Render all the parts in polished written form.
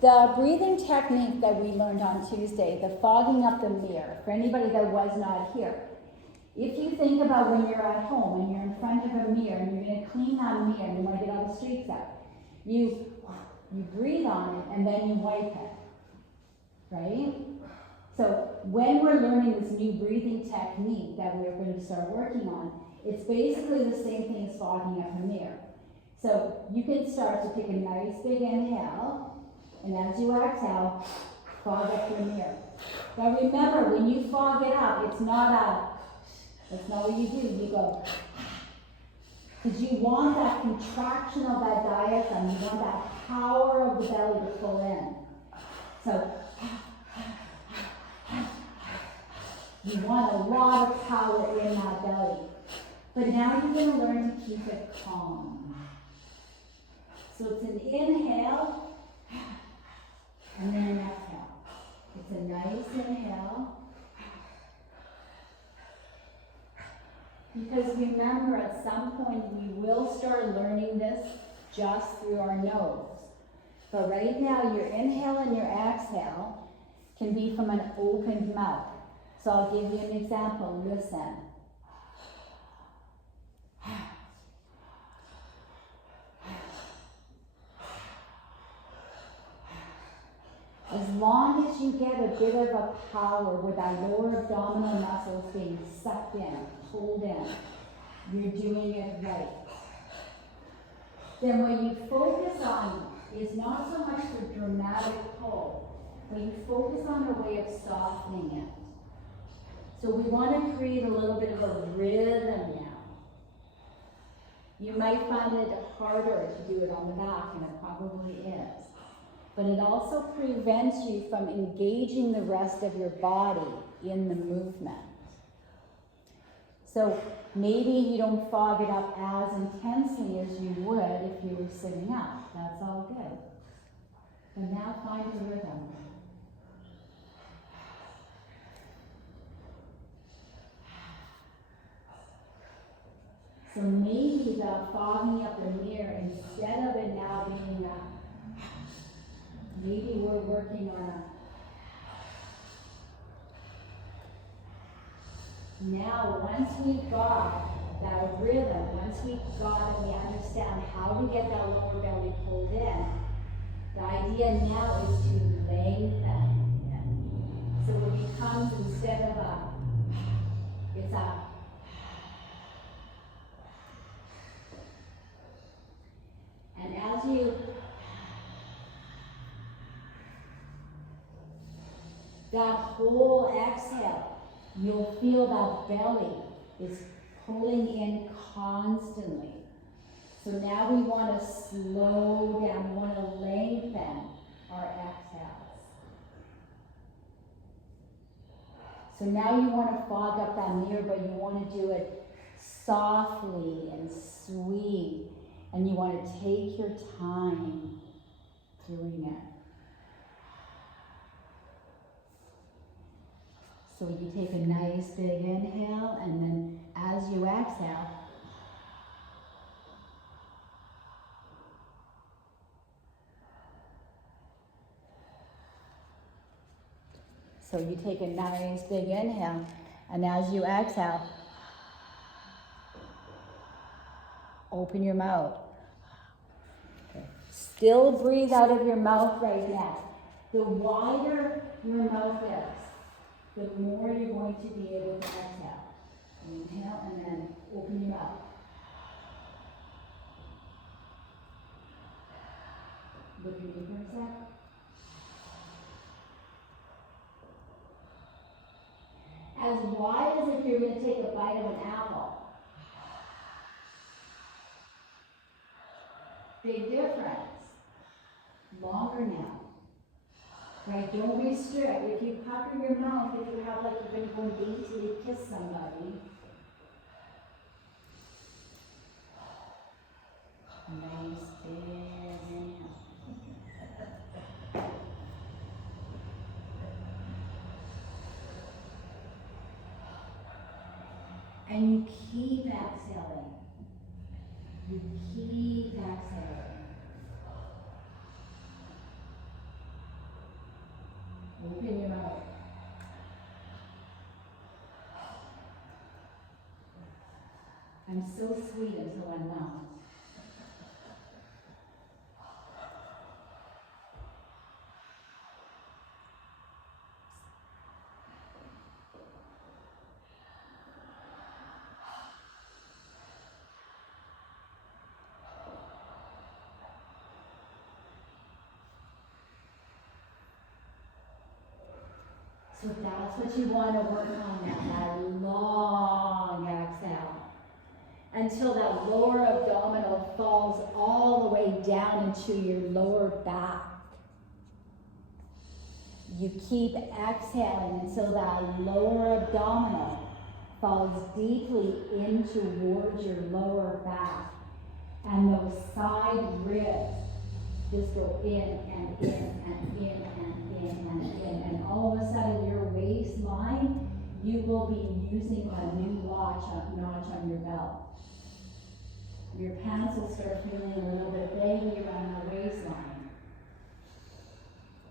The breathing technique that we learned on Tuesday, the fogging up the mirror, for anybody that was not here. If you think about when you're at home and you're in front of a mirror and you're going to clean that mirror and you want to get all the streaks out, you breathe on it and then you wipe it, right? So when we're learning this new breathing technique that we're going to start working on, it's basically the same thing as fogging up a mirror. So you can start to take a nice big inhale, and as you exhale, fog up your mirror. Now remember, when you fog it up, that's not what you do. You go, because you want that contraction of that diaphragm. You want that power of the belly to pull in. So you want a lot of power in that belly. But now you're going to learn to keep it calm. So it's an inhale and then an exhale. It's a nice inhale. Because remember, at some point we will start learning this just through our nose. But right now, your inhale and your exhale can be from an opened mouth. So I'll give you an example. Listen. As long as you get a bit of a power where that lower abdominal muscle is being sucked in, pulled in, you're doing it right. Then what you focus on is not so much the dramatic pull, but you focus on a way of softening it. So we want to create a little bit of a rhythm now. You might find it harder to do it on the back, and it probably is. But it also prevents you from engaging the rest of your body in the movement. So maybe you don't fog it up as intensely as you would if you were sitting up. That's all good. But now find the rhythm. So maybe the fogging up the mirror, instead of it now being maybe we're working on now once we've got that rhythm, once we've got it, we understand how to get that lower belly pulled in, the idea now is to lengthen. So it becomes, instead of it's a and as you that whole exhale, you'll feel that belly is pulling in constantly. So now we want to slow down, we want to lengthen our exhales. So now you want to fog up that mirror, but you want to do it softly and sweet, and you want to take your time doing it. So you take a nice big inhale, and then as you exhale, so you take a nice big inhale, and as you exhale, open your mouth. Okay. Still breathe out of your mouth right now. The wider your mouth is, the more you're going to be able to exhale. Inhale and then open your mouth. Look at me for a sec. As wide as if you're going to take a bite of an apple. Big difference. Longer now. Right, don't restrict. If you pucker your mouth, if you have like you're going to go daintily kiss somebody. Nice big inhale. And you keep exhaling. You keep exhaling. Open your mouth. I'm so sweet until I'm not. So that's what you want to work on now, that long exhale. Until that lower abdominal falls all the way down into your lower back. You keep exhaling until that lower abdominal falls deeply in towards your lower back. And those side ribs just go in and in and in and in and in. And all of a sudden your waistline, you will be using a new notch on your belt. Your pants will start feeling a little bit baggy around the waistline.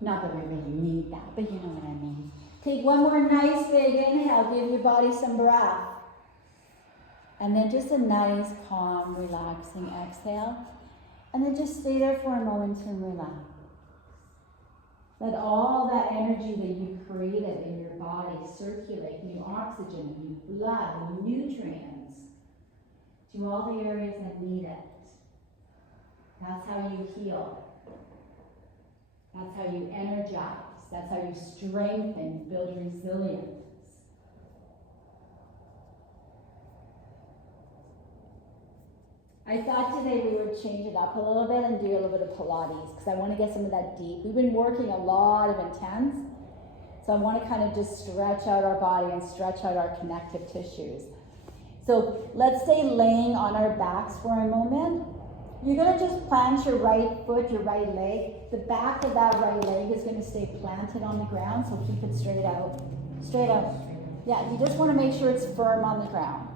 Not that we really need that, but you know what I mean. Take one more nice big inhale, give your body some breath. And then just a nice, calm, relaxing exhale. And then just stay there for a moment and relax. Let all that energy that you created in your body circulate, new oxygen, new blood, new nutrients, to all the areas that need it. That's how you heal. That's how you energize. That's how you strengthen, build resilience. I thought today we would change it up a little bit and do a little bit of Pilates because I want to get some of that deep. We've been working a lot of intense, so I want to kind of just stretch out our body and stretch out our connective tissues. So let's stay laying on our backs for a moment. You're going to just plant your right foot, your right leg. The back of that right leg is going to stay planted on the ground, so keep it straight out. Straight out. Yeah, you just want to make sure it's firm on the ground.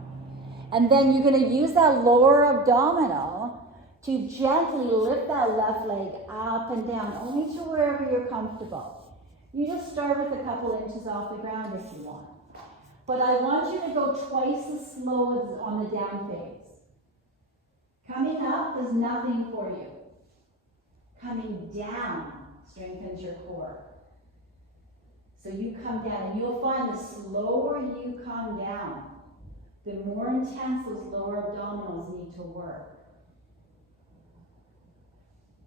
And then you're going to use that lower abdominal to gently lift that left leg up and down, only to wherever you're comfortable. You just start with a couple inches off the ground if you want. But I want you to go twice as slow as on the down phase. Coming up does nothing for you. Coming down strengthens your core. So you come down, and you'll find the slower you come down, the more intense those lower abdominals need to work.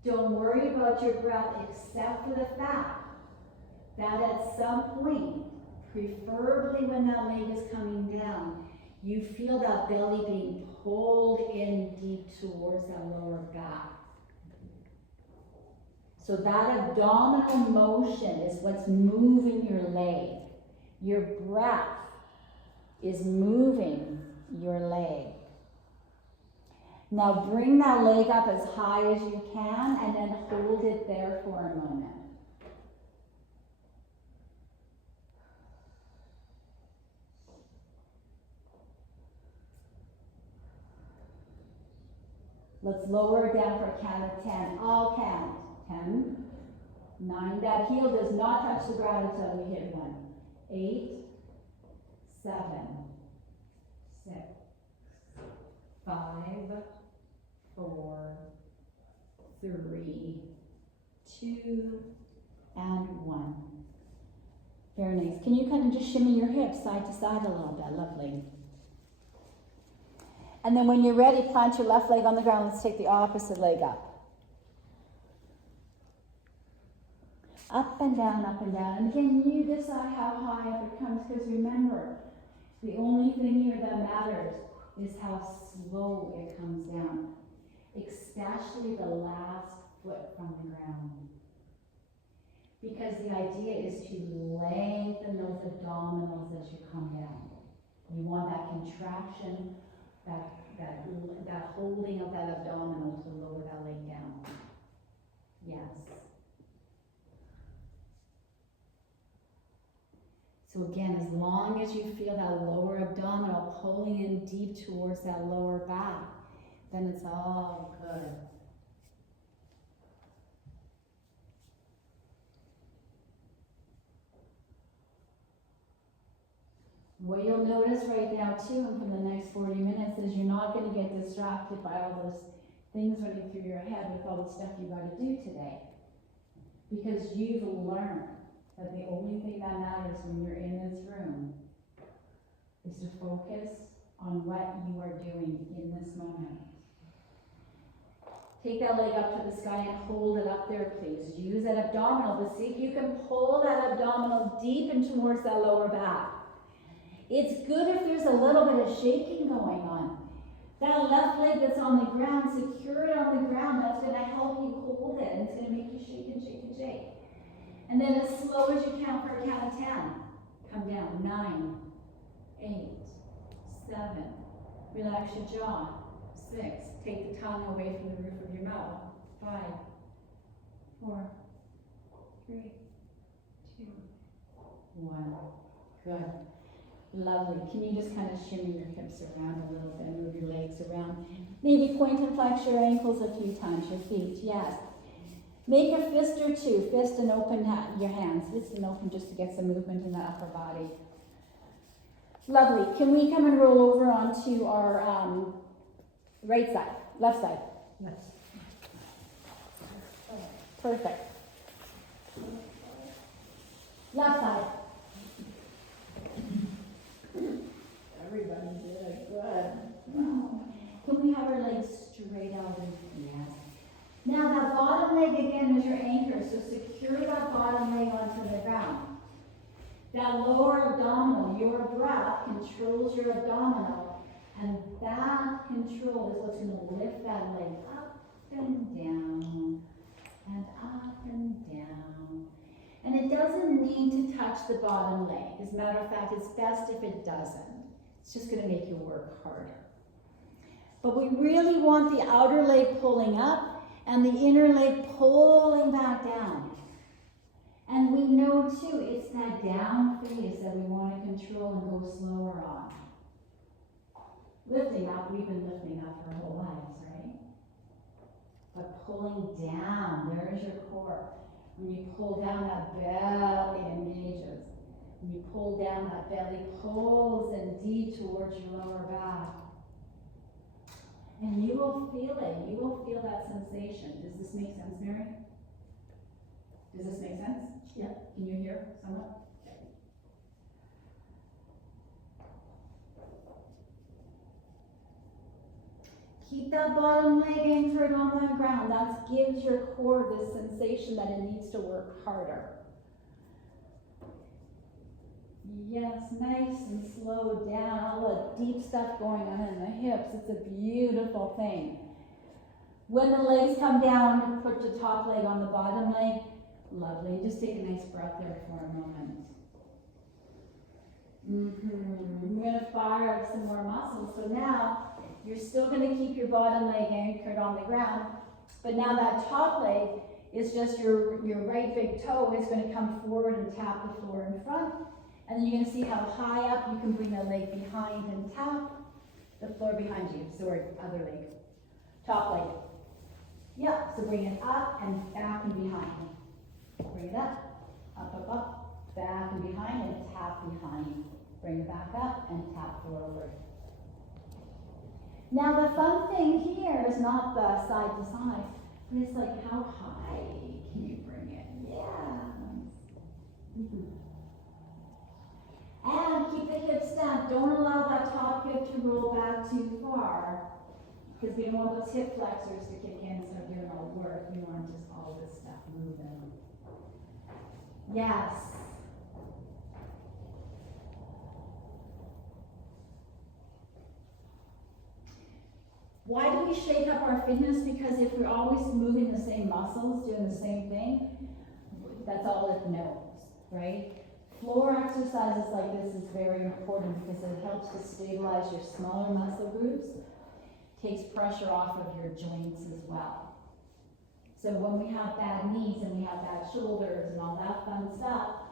Don't worry about your breath except for the fact that at some point, preferably when that leg is coming down, you feel that belly being pulled in deep towards that lower back. So that abdominal motion is what's moving your leg. Your breath is moving your leg. Now bring that leg up as high as you can and then hold it there for a moment. Let's lower it down for a count of 10. I'll count. 10, 9. That heel does not touch the ground until we hit 1. 8, 7, 6, 5, 4, 3, 2, and 1. Very nice. Can you kind of just shimmy your hips side to side a little bit? Lovely. And then when you're ready, plant your left leg on the ground. Let's take the opposite leg up. Up and down, up and down. And again, you decide how high up it comes, because remember, the only thing here that matters is how slow it comes down, especially the last foot from the ground. Because the idea is to lengthen those abdominals as you come down. You want that contraction, that holding of that abdominal to lower that leg down. Yes. So again, as long as you feel that lower abdominal pulling in deep towards that lower back, then it's all good. What you'll notice right now too, and for the next 40 minutes, is you're not going to get distracted by all those things running through your head with all the stuff you got to do today. Because you've learned that the only thing that matters when you're in this room is to focus on what you are doing in this moment. Take that leg up to the sky and hold it up there, please. Use that abdominal, but see if you can pull that abdominal deep in towards that lower back. It's good if there's a little bit of shaking going on. That left leg that's on the ground, secure it on the ground. That's going to help you hold it, and it's going to make you shake and shake and shake. And then as slow as you can for a count of 10. Come down. 9, 8, 7. Relax your jaw. 6. Take the tongue away from the roof of your mouth. 5, 4, 3, 2, 1. Good. Lovely. Can you just kind of shimmy your hips around a little bit, move your legs around? Maybe point and flex your ankles a few times, your feet, yes. Make a fist or two, fist and open your hands, fist and open, just to get some movement in the upper body. Lovely. Can we come and roll over onto our right side, left side? Yes. Perfect. Left side. Everybody did it. Good. Can we have our legs straight out? Yes. Now that bottom leg again is your anchor, so secure that bottom leg onto the ground. That lower abdominal, your breath controls your abdominal, and that control is what's going to lift that leg up and down, and up and down. And it doesn't need to touch the bottom leg. As a matter of fact, it's best if it doesn't. It's just going to make you work harder. But we really want the outer leg pulling up and the inner leg pulling back down. And we know too, it's that down phase that we want to control and go slower on. Lifting up, we've been lifting up our whole lives, right? But pulling down, there's your core. When you pull down, that belly engages. When you pull down, that belly pulls in deep towards your lower back. And you will feel it. You will feel that sensation. Does this make sense, Mary? Does this make sense? Yeah. Can you hear somewhat? Keep that bottom leg anchored on the ground. That gives your core this sensation that it needs to work harder. Yes, nice and slow down. All the deep stuff going on in the hips. It's a beautiful thing. When the legs come down, put the top leg on the bottom leg. Lovely. Just take a nice breath there for a moment. We're going to fire up some more muscles. So now, you're still going to keep your bottom leg anchored on the ground, but now that top leg is just your right big toe is going to come forward and tap the floor in front. And then you're going to see how high up you can bring the leg behind and tap the floor behind you. Sorry, other leg. Top leg. Yep, so bring it up and back and behind. Bring it up, back and behind, and tap behind. Bring it back up and tap forward. Now the fun thing here is not the side to side, but it's like how high can you bring it? Yeah. And keep the hips stacked. Don't allow that top hip to roll back too far, because we don't want those hip flexors to kick in and start doing all the work. We want just all this stuff moving. Yes. Why do we shake up our fitness? Because if we're always moving the same muscles, doing the same thing, that's all it knows, right? Floor exercises like this is very important because it helps to stabilize your smaller muscle groups, takes pressure off of your joints as well. So when we have bad knees and we have bad shoulders and all that fun stuff,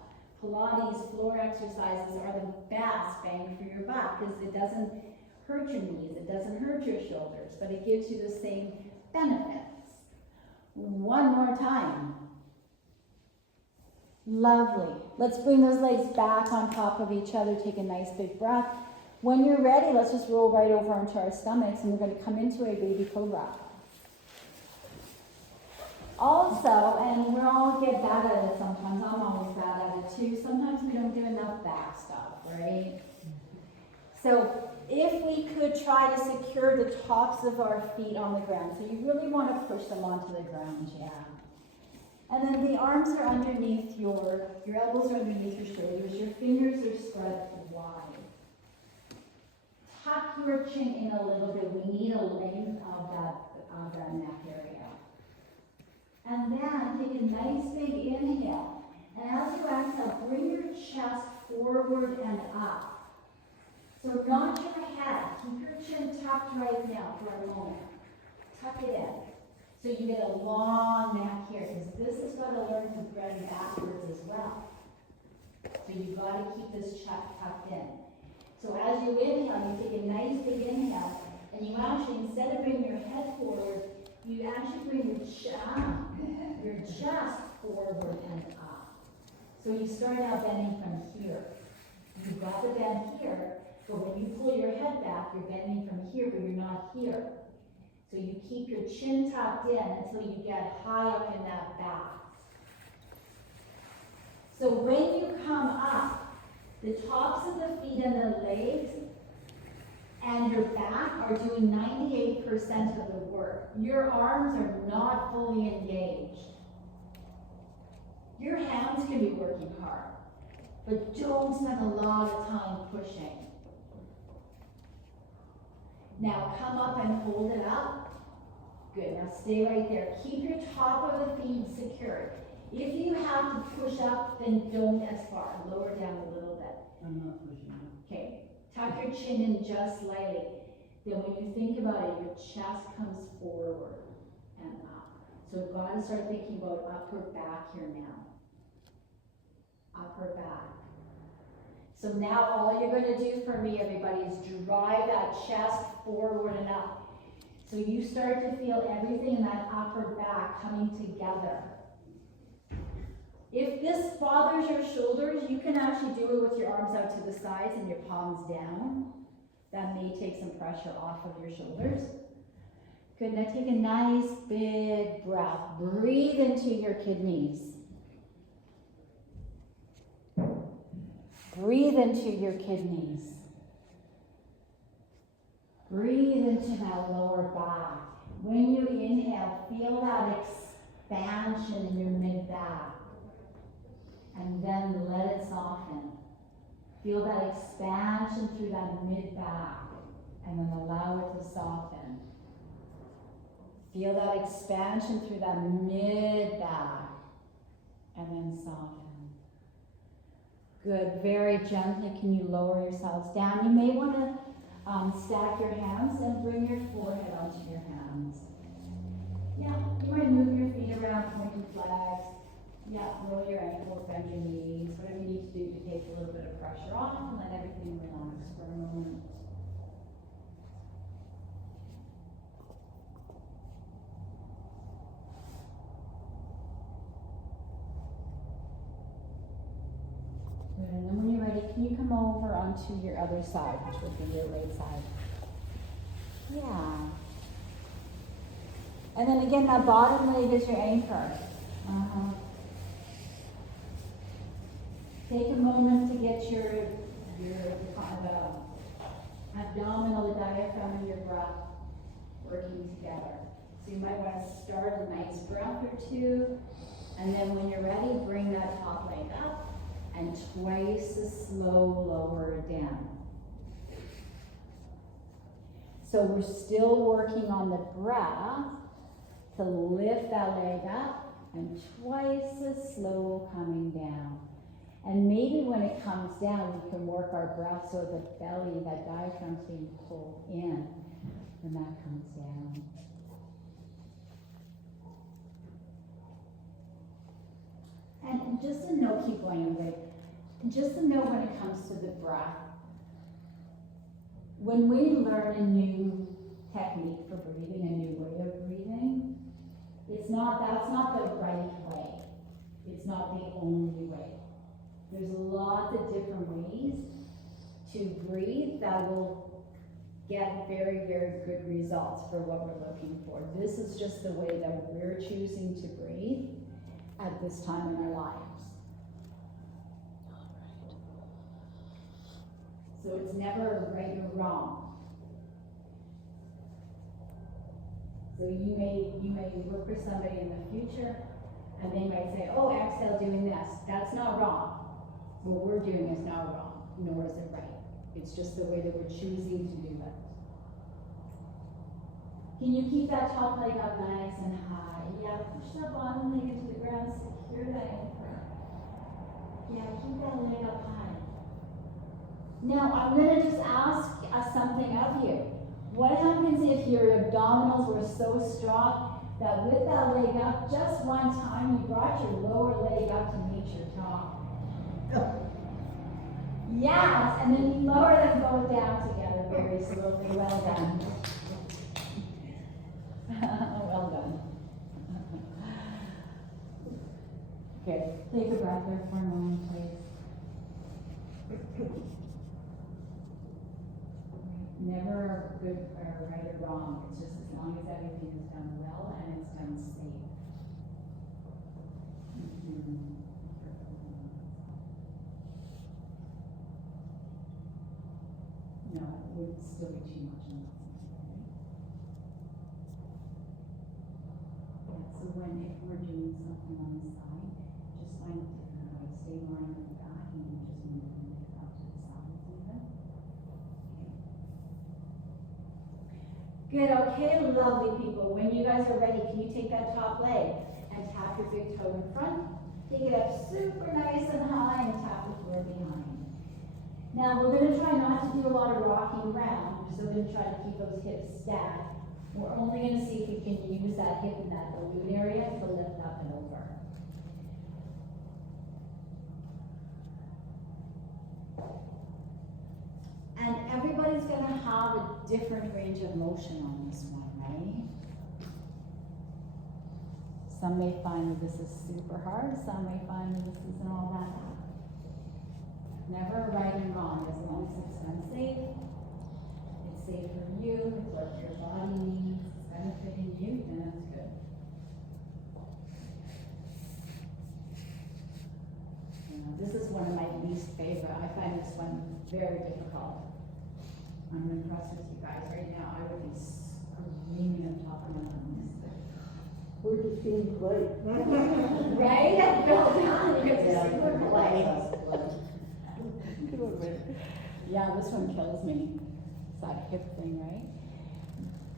Pilates floor exercises are the best bang for your buck because it doesn't hurt your knees, it doesn't hurt your shoulders, but it gives you the same benefits. One more time. Lovely. Let's bring those legs back on top of each other. Take a nice big breath. When you're ready, let's just roll right over onto our stomachs and we're going to come into a baby cobra. Also, and we all get bad at it sometimes, I'm always bad at it too, sometimes we don't do enough back stuff, right? So if we could try to secure the tops of our feet on the ground, so you really want to push them onto the ground, yeah. And then the arms are underneath your elbows are underneath your shoulders, your fingers are spread wide. Tuck your chin in a little bit, we need a length of that neck area. And then take a nice big inhale. And as you exhale, bring your chest forward and up. So not your head. Keep your chin tucked right now for a moment. Tuck it in. So you get a long neck here, because this has got to learn to bend backwards as well. So you've got to keep this chest tucked in. So as you inhale, you take a nice big inhale, and you actually, instead of bringing your head forward, you actually bring your chest forward and up. So you start out bending from here. You've got the bend here, but when you pull your head back, you're bending from here, but you're not here. So you keep your chin tucked in until you get high up in that back. So when you come up, the tops of the feet and the legs and your back are doing 98% of the work. Your arms are not fully engaged. Your hands can be working hard, but don't spend a lot of time pushing. Now come up and hold it up. Good, now stay right there. Keep your top of the feet secured. If you have to push up, then don't as far. Lower down a little bit. I'm not pushing. Okay, tuck your chin in just slightly. Then when you think about it, your chest comes forward and up. So we've got to start thinking about upper back here now. Upper back. So now all you're going to do for me, everybody, is drive that chest forward and up. So you start to feel everything in that upper back coming together. If this bothers your shoulders, you can actually do it with your arms out to the sides and your palms down. That may take some pressure off of your shoulders. Good, now take a nice big breath. Breathe into your kidneys. Breathe into your kidneys. Breathe into that lower back. When you inhale, feel that expansion in your mid-back. And then let it soften. Feel that expansion through that mid-back. And then allow it to soften. Feel that expansion through that mid-back. And then soften. Good, very gently can you lower yourselves down. You may want to stack your hands and bring your forehead onto your hands. Yeah, you might move your feet around, point your flags. Yeah, roll your ankles, bend your knees, whatever you need to do to take a little bit of pressure off and let everything relax for a moment. Good, and then when you're ready, can you come over onto your other side, which would be your right side? Yeah. And then again, that bottom leg is your anchor. Take a moment to get your abdominal, the diaphragm, and your breath working together. So you might want to start a nice breath or two, and then when you're ready, bring that top leg up, and twice as slow, lower it down. So we're still working on the breath to lift that leg up, and twice as slow coming down. And maybe when it comes down, we can work our breath so the belly, that diaphragm's being pulled in when that comes down. And just a note, keep going with it. Just a note when it comes to the breath. When we learn a new technique for breathing, a new way of breathing, that's not the right way. It's not the only way. There's lots of different ways to breathe that will get very, very good results for what we're looking for. This is just the way that we're choosing to breathe at this time in our lives. So it's never right or wrong. So you may work with somebody in the future and they might say, oh, exhale doing this. That's not wrong. What we're doing is not wrong, nor is it right. It's just the way that we're choosing to do it. Can you keep that top leg up nice and high? Yeah, push that bottom leg into the ground, secure that anchor. Yeah, keep that leg up high. Now, I'm going to just ask something of you. What happens if your abdominals were so strong that with that leg up, just one time you brought your lower leg up to meet your top? Yes, and then you lower them both down together very slowly. Well done. Well done. Okay, take a breath there for a moment, please. Never good or right or wrong. It's just as long as everything is done well and it's done safe. No, it would still be too much. Yeah, so when if we're doing something on the side, just find a different way. Stay lying on the back and you just move and pick up to the sides even. Good, okay, lovely people. When you guys are ready, can you take that top leg and tap your big toe in front? Take it up super nice and high and tap the floor behind. Now, we're going to try not to do a lot of rocking around. We're still going to try to keep those hips stacked. We're only going to see if we can use that hip in that balloon area to lift up and over. And everybody's going to have a different range of motion on this one, right? Some may find that this is super hard. Some may find that this isn't all that hard. Never right and wrong, as long as it's done safe. It's safe for you, it's what your body needs, it's benefiting you, then that's good. This is one of my least favorite. I find this one very difficult. I'm impressed with you guys right now. I would be screaming on top of my lungs. We're just being polite. Right? Well done. You're just super polite. Yeah, this one kills me. It's that hip thing, right?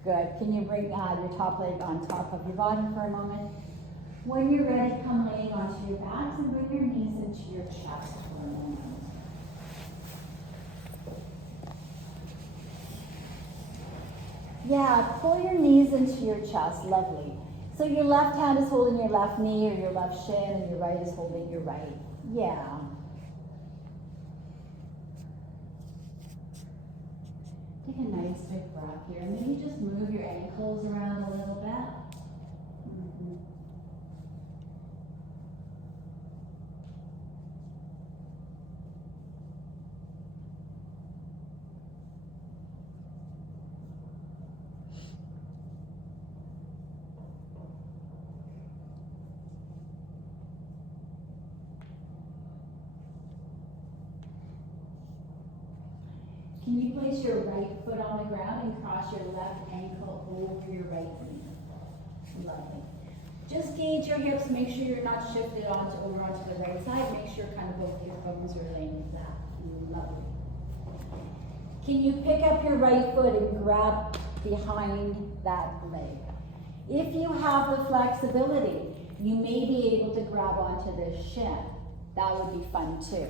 Good. Can you bring your top leg on top of your body for a moment? When you're ready, come laying onto your backs and bring your knees into your chest for a moment. Yeah, pull your knees into your chest. Lovely. So your left hand is holding your left knee or your left shin and your right is holding your right. Yeah. Take a nice big breath here. Maybe just move your ankles around a little bit. Can you place your right foot on the ground and cross your left ankle over your right knee? Lovely. Just gauge your hips, make sure you're not shifted over onto the right side. Make sure kind of both your bones are laying flat. Lovely. Can you pick up your right foot and grab behind that leg? If you have the flexibility, you may be able to grab onto this shin. That would be fun too.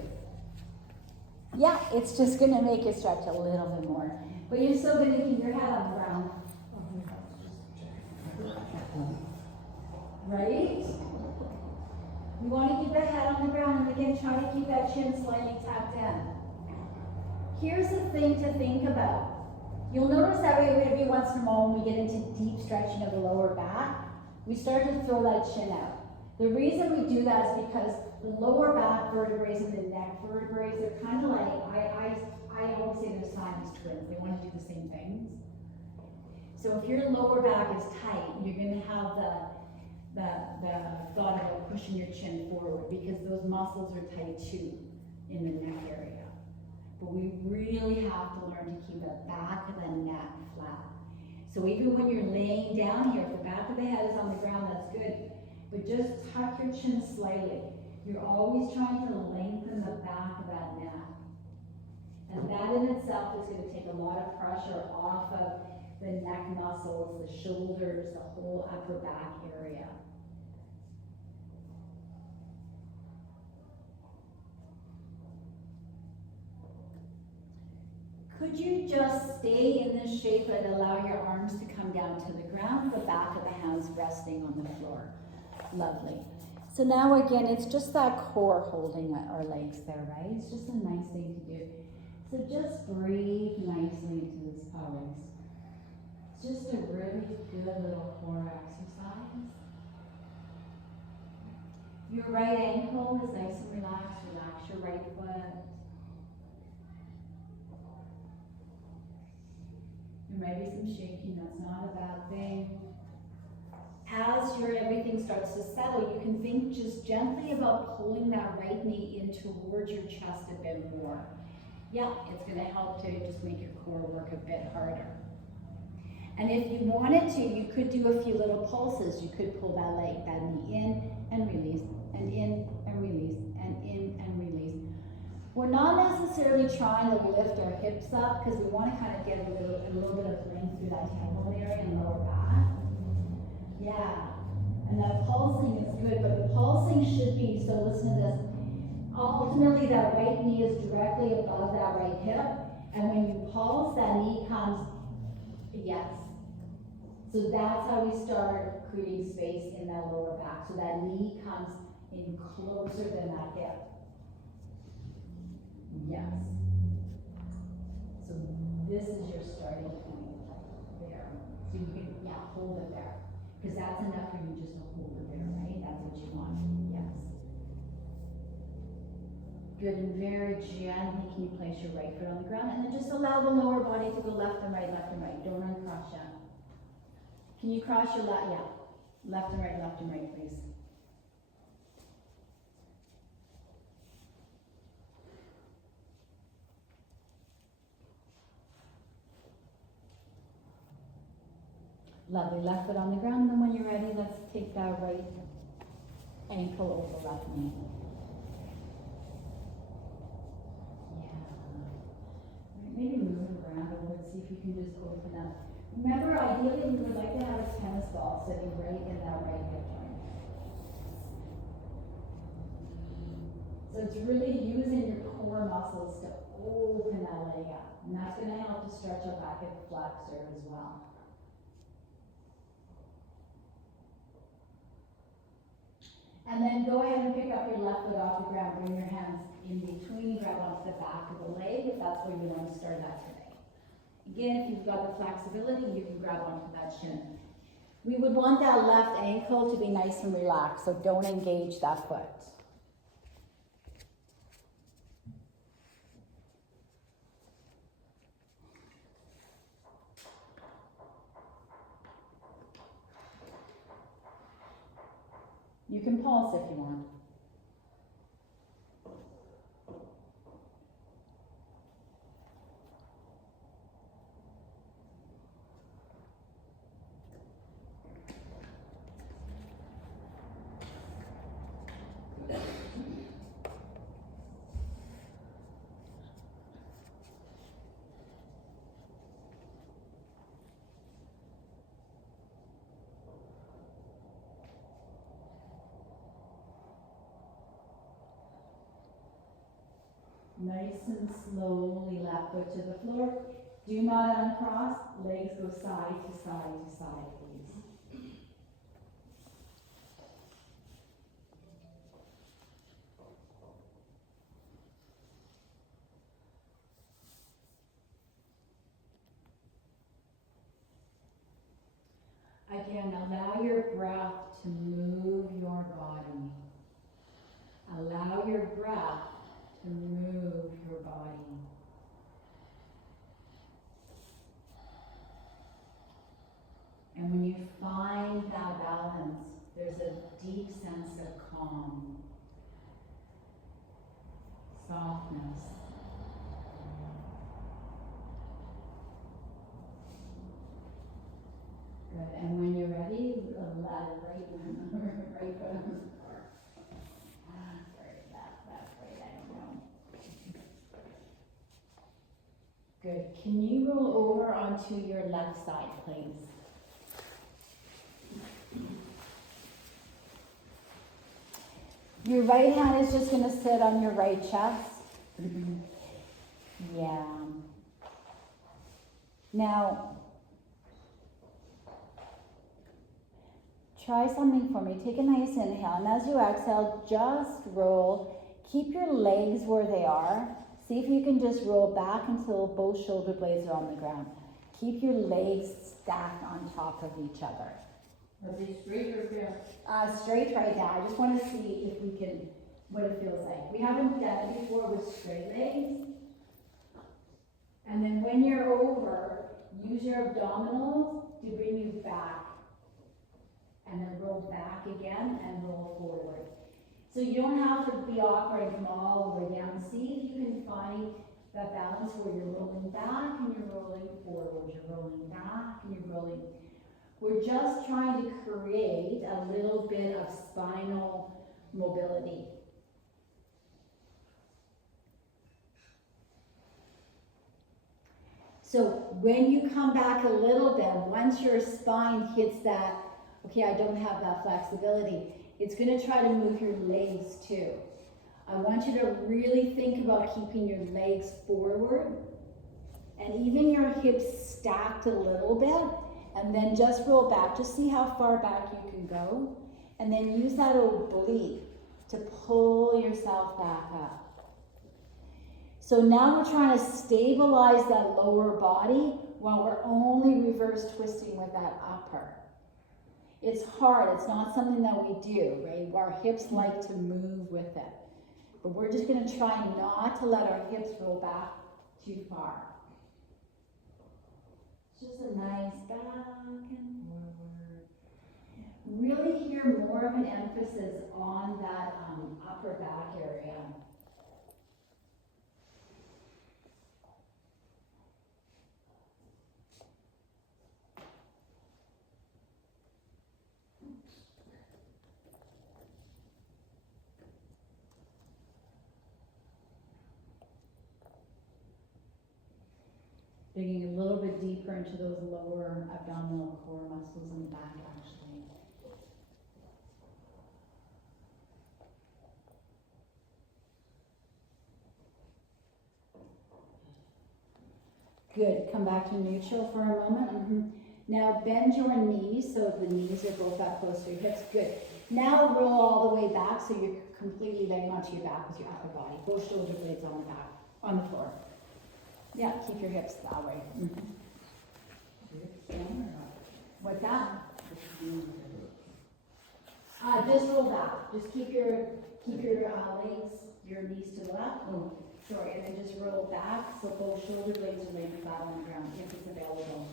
Yeah, it's just going to make you stretch a little bit more. But you're still going to keep your head on the ground. Right? You want to keep the head on the ground, and again, try to keep that chin slightly tapped in. Here's the thing to think about. You'll notice that every once in a while when we get into deep stretching of the lower back, we start to throw that chin out. The reason we do that is because the lower back vertebrae and the neck vertebrae, they're kind of like, I always say they're Siamese twins. They want to do the same things. So if your lower back is tight, you're going to have the thought about pushing your chin forward because those muscles are tight too in the neck area. But we really have to learn to keep the back of the neck flat. So even when you're laying down here, if the back of the head is on the ground, that's good. But just tuck your chin slightly. You're always trying to lengthen the back of that neck. And that in itself is going to take a lot of pressure off of the neck muscles, the shoulders, the whole upper back area. Could you just stay in this shape and allow your arms to come down to the ground, the back of the hands resting on the floor? Lovely. So now again, it's just that core holding our legs there, right? It's just a nice thing to do. So just breathe nicely into this pose. It's just a really good little core exercise. Your right ankle is nice and relaxed. Relax your right foot. There might be some shaking, that's not a bad thing. As everything starts to settle, you can think just gently about pulling that right knee in towards your chest a bit more. Yeah, it's going to help to just make your core work a bit harder. And if you wanted to, you could do a few little pulses. You could pull that knee in and release, and in and release, and in and release. We're not necessarily trying to lift our hips up because we want to kind of get a little bit of length through that tailbone area and lower back. Yeah, and that pulsing is good, but the pulsing should be, so listen to this, ultimately that right knee is directly above that right hip, and when you pulse, that knee comes, yes. So that's how we start creating space in that lower back, so that knee comes in closer than that hip. Yes. So this is your starting point there. So you can, hold it there. Because that's enough for you just to hold it there, right? That's what you want. Yes. Good, and very gently can you place your right foot on the ground and then just allow the lower body to go left and right, left and right. Don't uncross yet. Can you cross your left? Yeah. Left and right, please. Lovely, left foot on the ground, and then when you're ready, let's take that right ankle over left knee. Yeah. Right, maybe move around a little bit, see if you can just open up. Remember, ideally, we would like to have a tennis ball sitting right in that right hip joint. So it's really using your core muscles to open that leg up, and that's going to help to stretch our back hip flexor as well. And then go ahead and pick up your left foot off the ground, bring your hands in between, grab onto the back of the leg if that's where you want to start at today. Again, if you've got the flexibility, you can grab onto that shin. We would want that left ankle to be nice and relaxed, so don't engage that foot. You can pulse if you want. Nice and slowly left foot to the floor. Do not uncross. Legs go side to side to side, please. Again, allow your breath to move your body. allow your breath to move your body. And when you find that balance, there's a deep sense of calm, softness. Good. And when you're ready, let it right foot. Sorry, that's right, I don't know. Good. Can you roll over onto your left side, please? Your right hand is just going to sit on your right chest. Yeah. Now, try something for me. Take a nice inhale, and as you exhale, just roll. Keep your legs where they are. See if you can just roll back until both shoulder blades are on the ground. Keep your legs stacked on top of each other. Are they straight or down? Straight right now. I just want to see if we can, what it feels like. We haven't done it before with straight legs. And then when you're over, use your abdominals to bring you back. And then roll back again and roll forward. So you don't have to be awkward from all the way down. See if you can find that balance where you're rolling back and you're rolling forward. You're rolling back and you're rolling. We're just trying to create a little bit of spinal mobility. So when you come back a little bit, once your spine hits that, okay, I don't have that flexibility, it's going to try to move your legs too. I want you to really think about keeping your legs forward and even your hips stacked a little bit. And then just roll back, just see how far back you can go. And then use that oblique to pull yourself back up. So now we're trying to stabilize that lower body while we're only reverse twisting with that upper. It's hard, it's not something that we do, right? Our hips like to move with it. But we're just gonna try not to let our hips roll back too far. Just a nice back and forward. Really hear more of an emphasis on that upper back area. Digging a little bit deeper into those lower abdominal core muscles in the back, actually. Good. Come back to neutral for a moment. Now bend your knees so the knees are both up close to your hips. Good. Now roll all the way back so you're completely laying onto your back with your upper body. Both shoulder blades on the back, on the floor. Yeah, keep your hips that way. What's that? Just roll back. Just keep your legs, your knees to the left. Oh, sorry, and then just roll back so both shoulder blades are laying flat on the ground if it's available.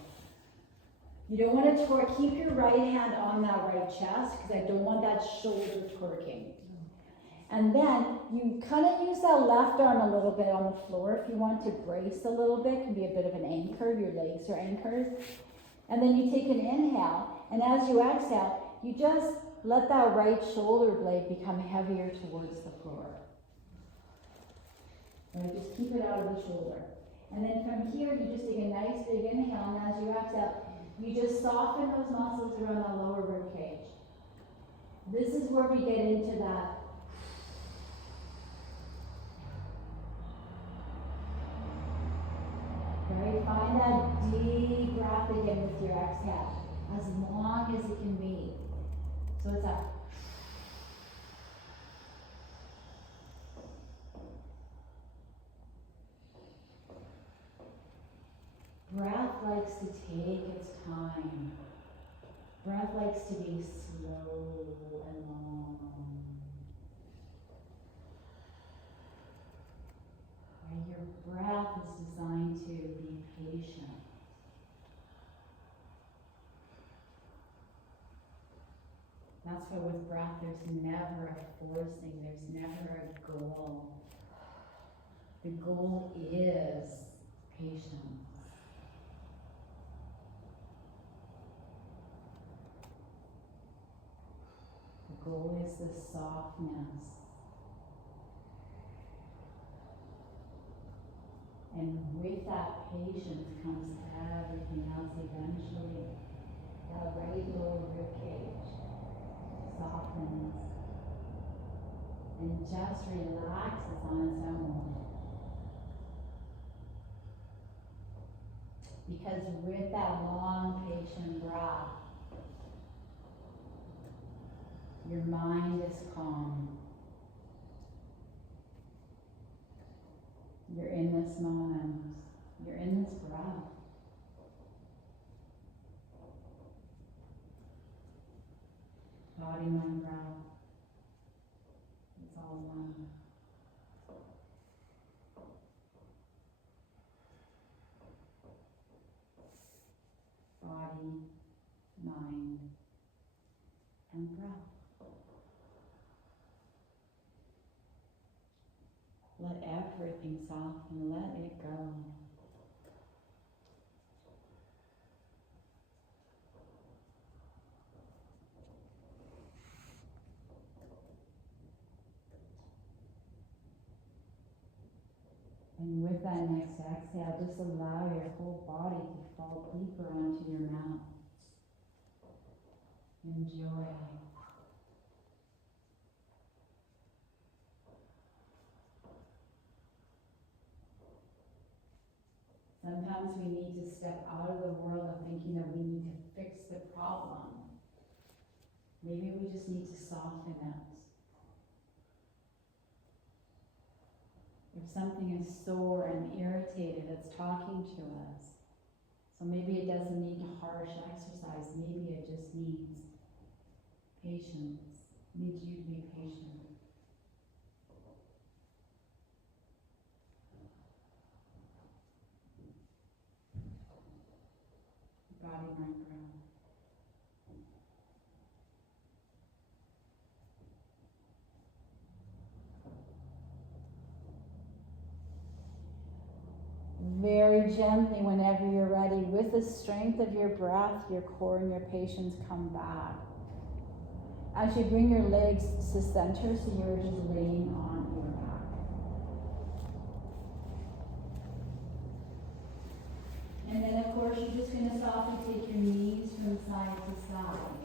You don't want to torque. Keep your right hand on that right chest because I don't want that shoulder torquing. And then you kind of use that left arm a little bit on the floor if you want to brace a little bit. It can be a bit of an anchor. Your legs are anchored. And then you take an inhale, and as you exhale, you just let that right shoulder blade become heavier towards the floor. Right, just keep it out of the shoulder. And then from here, you just take a nice big inhale, and as you exhale, you just soften those muscles around the lower rib cage. This is where we get into that right? Find that deep breath again with your exhale, as long as it can be. So it's up. Breath likes to take its time. Breath likes to be slow and long. breath is designed to be patient. That's why with breath, there's never a forcing, there's never a goal. The goal is patience. The goal is the softness. And with that patience comes everything else eventually. That right lower ribcage softens and just relaxes on its own. Because with that long, patient breath, your mind is calm. You're in this moment. You're in this breath. Body, mind, breath. It's all one. Body, mind, and breath. Let everything soften, let it go. And with that next exhale, just allow your whole body to fall deeper onto your mat. Enjoy. Sometimes we need to step out of the world of thinking that we need to fix the problem. Maybe we just need to soften it. If something is sore and irritated, it's talking to us. So maybe it doesn't need harsh exercise. Maybe it just needs patience. Needs you to be patient. Body, mind, breath. Very gently, whenever you're ready, with the strength of your breath, your core and your patience come back. As you bring your legs to center, so you're just laying on your back. And then, of course, you're just going to softly take your knees from side to side.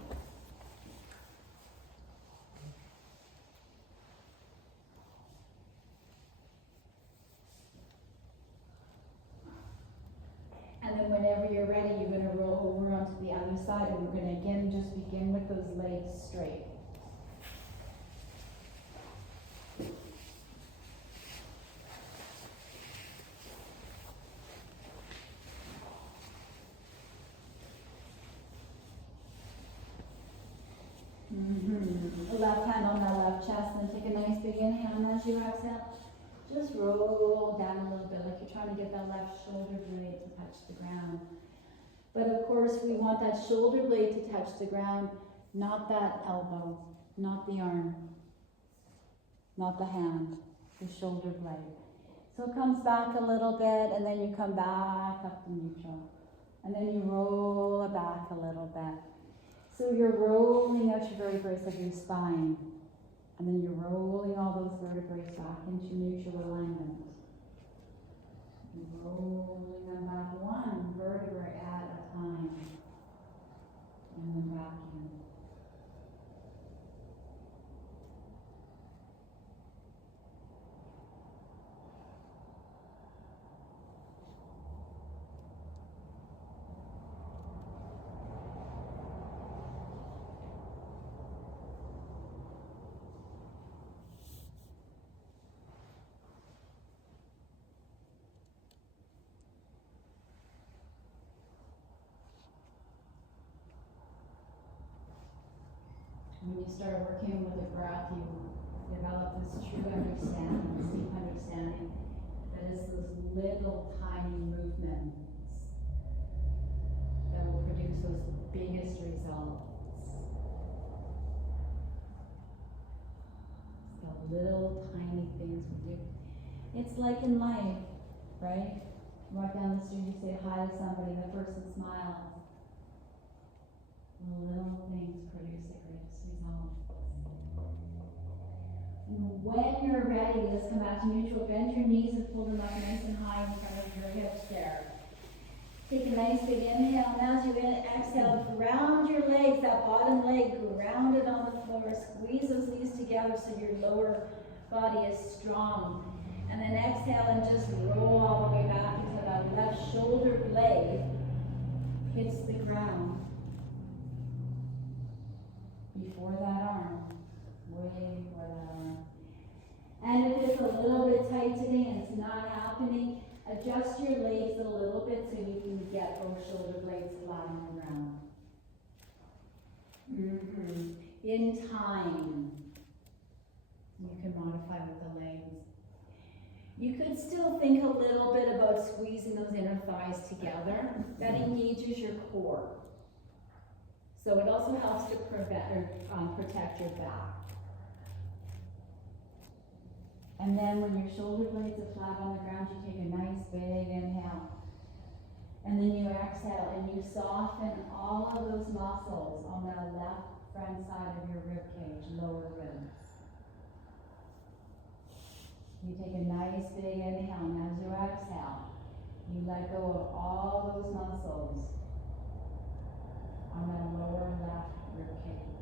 And then whenever you're ready, you're going to roll over onto the other side, and we're going to again just begin with those legs straight. The left hand on the left chest, and then take a nice big inhale, and as you exhale, just roll down a little bit, like you're trying to get that left shoulder blade to touch the ground. But of course, we want that shoulder blade to touch the ground, not that elbow, not the arm, not the hand, the shoulder blade. So it comes back a little bit, and then you come back up to neutral. And then you roll it back a little bit. So you're rolling out your vertebrae of your spine. And then you're rolling all those vertebrae back into neutral alignment. You're rolling them back one vertebrae at a time. And then back in. When you start working with the breath, you develop this true understanding, this deep understanding that is those little tiny movements that will produce those biggest results. The little tiny things we do. It's like in life, right? Walk down the street, you say hi to somebody, the person smiles. The little things produce the greatest results. And when you're ready, let's come back to neutral. Bend your knees and pull them up nice and high in front of your hips there. Take a nice big inhale. Now as you exhale, ground your legs, that bottom leg grounded on the floor. Squeeze those knees together so your lower body is strong. And then exhale and just roll all the way back until that left shoulder blade hits the ground. Before that arm, way before that arm. And if it's a little bit tight today and it's not happening, adjust your legs a little bit so you can get both shoulder blades flat on the ground. In time, you can modify with the legs. You could still think a little bit about squeezing those inner thighs together. That engages your core. So it also helps to protect your back. And then when your shoulder blades are flat on the ground, you take a nice big inhale. And then you exhale and you soften all of those muscles on the left front side of your rib cage, lower ribs. You take a nice big inhale, and as you exhale, you let go of all those muscles on that lower left rib cage.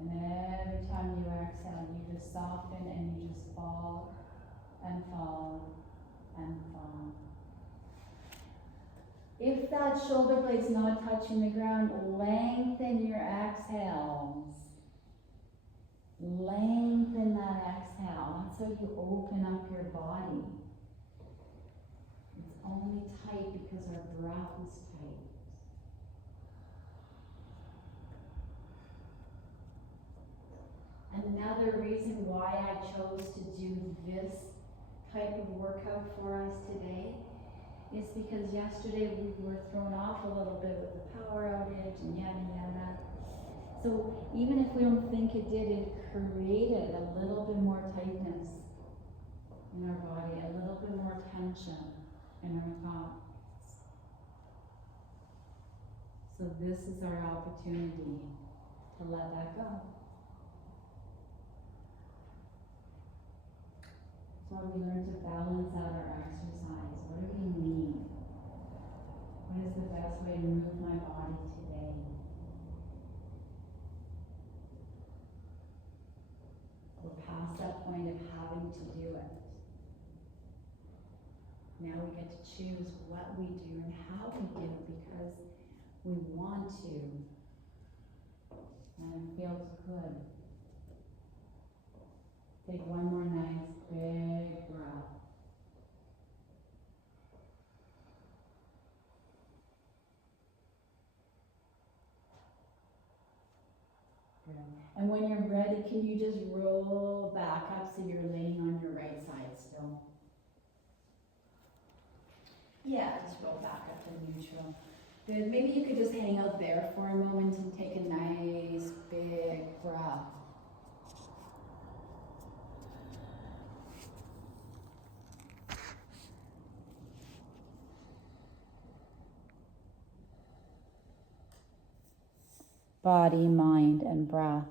And every time you exhale, you just soften and you just fall and fall and fall. If that shoulder blade's not touching the ground, lengthen your exhales. Lengthen that exhale. That's how you open up your body. It's only tight because our breath is tight. Another reason why I chose to do this type of workout for us today is because yesterday we were thrown off a little bit with the power outage and yada yada. So even if we don't think it did, it created a little bit more tightness in our body, a little bit more tension in our thoughts. So this is our opportunity to let that go. So we learn to balance out our exercise. What do we need? What is the best way to move my body today? We're past that point of having to do it. Now we get to choose what we do and how we do it because we want to. And it feels good. Take one more nice big breath. Good. And when you're ready, can you just roll back up so you're laying on your right side still? Yeah, just roll back up to neutral. Good. Maybe you could just hang out there for a moment and take a nice big breath. Body, mind, and breath.